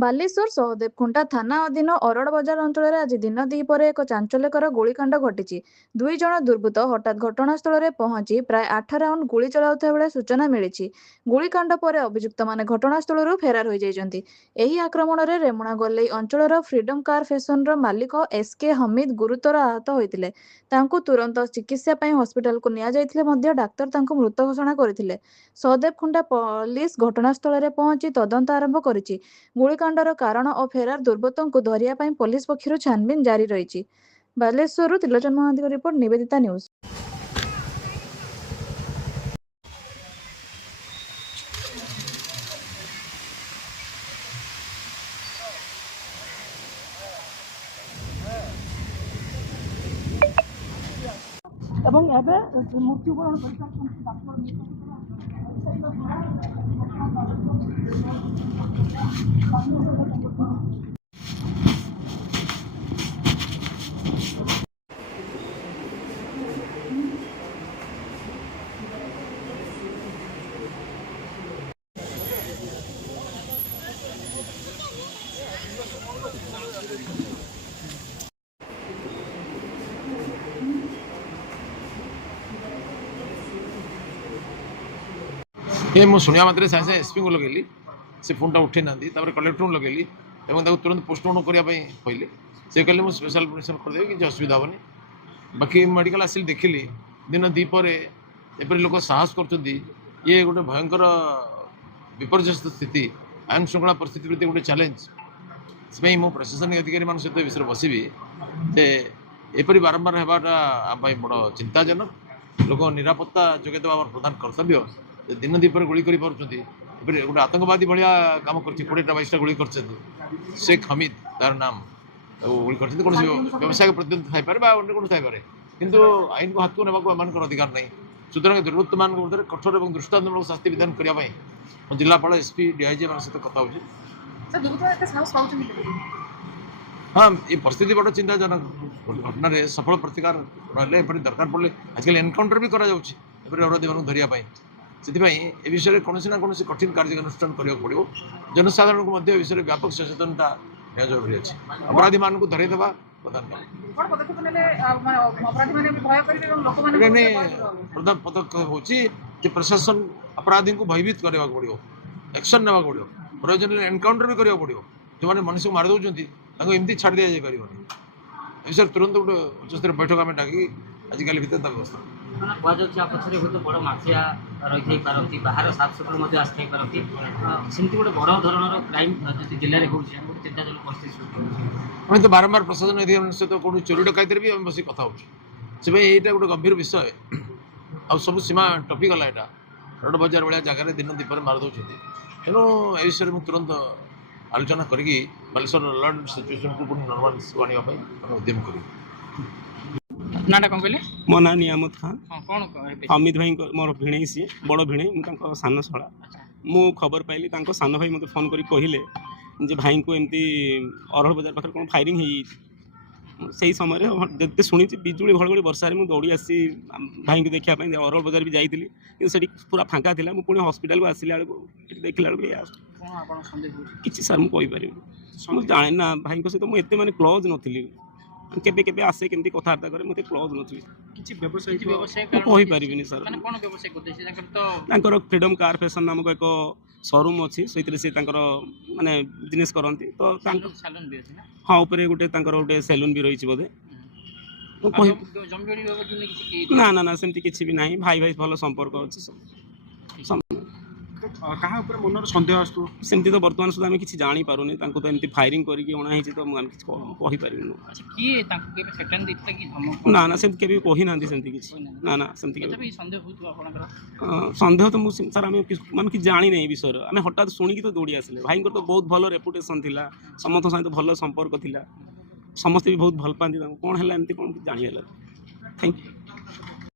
ବାଲେଶ୍ୱର ସହଦେବଖୁଣ୍ଟା ଥାନା ଅଧୀନ ଅରଡ଼ ବଜାର ଅଞ୍ଚଳରେ ଆଜି ଦିନ ଦ୍ୱିପହରେ ଏକ ଚାଞ୍ଚଲ୍ୟକର ଗୁଳିକାଣ୍ଡ ଘଟିଛି। 2 ଜଣ ଦୁର୍ବୃତ୍ତ ହଠାତ୍ ଘଟଣାସ୍ଥଳରେ ପହଞ୍ଚି ପ୍ରାୟ 8 ରାଉଣ୍ଡ ଗୁଳି ଚଳାଉଥିବା ବେଳେ ସୂଚନା ମିଳିଛି। ଗୁଳିକାଣ୍ଡ ପରେ ଅଭିଯୁକ୍ତମାନେ ଘଟଣାସ୍ଥଳରୁ ଫେରାର ହୋଇଯାଇଛନ୍ତି। ଏହି ଆକ୍ରମଣରେ ରେମୁଣା ଗୋଲେଇ ଅଞ୍ଚଳର ଫ୍ରିଡମ କାର୍ ଫ୍ୟାସନର ମାଲିକ ଏସ୍.କେ. ହମିଦ ଗୁରୁତର ଆହତ ହୋଇଥିଲେ। ତାଙ୍କୁ ତୁରନ୍ତ ଚିକିତ୍ସା ପାଇଁ ହସ୍ପିଟାଲକୁ ନିଆଯାଇଥିଲେ ମଧ୍ୟ ଡାକ୍ତର ତାଙ୍କୁ ମୃତ ଘୋଷଣା କରିଥିଲେ। ସହଦେବଖୁଣ୍ଟା ପୋଲିସ ଘଟଣାସ୍ଥଳରେ ପହଞ୍ଚି ତଦନ୍ତ ଆରମ୍ଭ କରିଛି। ଗୁଳିକାଣ୍ଡର କାରଣ ଓ ଫେରାର ଦୁର୍ବୃତ୍ତଙ୍କୁ ଧରିବା ପାଇଁ ପୋଲିସ ପକ୍ଷରୁ ଛାନଭିନ୍ ଜାରି ରହିଛି। ବାଲେଶ୍ୱରରୁ ତ୍ରିଲୋଚନ ମହାନ୍ତିଙ୍କ ରିପୋର୍ଟ, ନିବେଦିତା ନ୍ୟୁଜ୍। এবং ଏବେ ମୃତ୍ୟୁବରଣ କରିସାରିଛନ୍ତି ଡାକ୍ତର। ये मुझे शुणा मात्र सागे सागे एसपी को लगे से फोन उठे ना कलेक्टर को लगे तुरंत पोस्टमार्टम करने कहले से कहले मुझे स्पेशल परमिशन करदेवी कि असुविधा हेनी। बाकी मेडिकल आसिल देखिली दिन द्वीपर एपरी लोक साहस कर ये गोटे भयंकर विपर्यस्त स्थिति आईन श्रृंखला परिस्थिति प्रति गोटे चैलेंज से मु प्रशासनिक अधिकारी मान सहित विषय बसबि जे एपरी बारंबार होगाटा आम बड़ चिंताजनक। लोक निरापत्ता जोगे देवा प्रधान कर्तव्य। दिन द्वीपर गुली कर गोटे आतंकवादी भाया कम कर 20-22 गुली कर शेख हमिद तार नाम गुली कर व्यवसाय प्रतिद्वंद थाईपे अन्य कौन थाईपे किंतु आईन को हाथ को नेबाक अधिकार नहीं। सुतरां दुर्वृत्त मान कठोर और दृष्टान्तमूलक शास्ति विधान करने जिलापाल एसपी डीआईजी मान सहित कथा हो। हाँ, ये परिस्थिति बड़ा चिंताजनक। घटना सफल प्रतिकार ना दरकार पड़े आजकल एनकाउंटर भी करापराधी मान धरने से ए विषय कौन ना कौन कठिन कार्यानुष्ठान करने पड़ो। जनसाधारण को विषय व्यापक सचेतनता जरूरी अच्छे। अपराधी मान को धरदेवा प्रधान प्रधान पदक्षेप हूँ प्रशासन अपराधी को भयभीत करने पड़ो, एक्शन ना पड़ो, प्रयोजन एनकाउंटर भी करने पड़ो। जो मैंने मनुष्य को मारी दौरान एमती छाड़ दि जापर विषय तुरंत गोटे उच्चस्तरीय बैठक आम डाक आजिकल भितर व्यवस्था बड़ माफिया रही बाहर साफ सफा आसी सेमती गोटे बड़ धरण क्राइम जिले में चिंताजनक परिस्थिति तो बारंबार प्रशासन अधिकारी सहित कौन चोरी डकैत भी आम बस कथा से यहाँ गोटे गंभीर विषय आ सब सीमा टपिगला यहाँ रोड बजार भाया जगह दिन दीपर मार दौरान तेणु ए विषय में तुरंत आलोचना करी बालेश्वर लॉ सिचुएशन को पुणी नॉर्मल आने उद्यम कर। नाटा कौन कहले? मो ना नियामत खान। कौन अमित भाई मोर भिणे सी बड़ भिणे मुझे सान शला मु खबर पाइली सान भाई मत फोन कर कहले जे भाई को एमती अरहड़ बजार पाखे कौन फायरिंग हो से समय जिते शुणी बिजुली घड़घड़ी वर्षा मुझे दौड़ी आसी भाई को देखा अरहड़ बजार भी जाइली कि पूरा फांका था मुझे हॉस्पिटल को आसला बेलू देखला कि सार मुझे जाने ना भाई सहित मुझे माने क्लोज नी केबे केबे आसे केमती कथबार्ता करे मते क्लोज नथि किछि व्यवसाय कहि परिबिनी सर माने कोन व्यवसाय करते से तांकर फ्रीडम कार फैशन नामक एक शोरूम अछि सेतिरे से तांकर माने बिजनेस करंती तो सैलून भी अछि ना। हां ऊपर गोटे तांकर गोटे सैलून भी रहिछि बोधे जमबिडी बाबा कि किछि ना ना ना सेमती किछि भी नाही भाई भाई भलो संपर्क अछि सब कहाँ ऊपर मनर सन्देह आसु सेमती तो वर्तमान सुधा आमे किछि जानि पारुनी तांको तो एमती फायरिंग करिकि ओना हिछि तो हम किछि कहि परिबिनु। अच्छा किए तांको केबे सेटन दितला कि धमक ना ना सेमती केबे कहि नांती सेमती किछि ना ना सेमती केबे तबे सन्देह होत आपनकर सन्देह तो मु सर आमे माने कि जानि नै विषय आमे हठात सुनिकि तो दौड़ी आसले भाई को तो बहुत भलो रेपुटेशन थिला समस्त सहित भलो संपर्क थिला समस्त भी बहुत भल पांती कौन है एमती कौन जानी थैंक यू।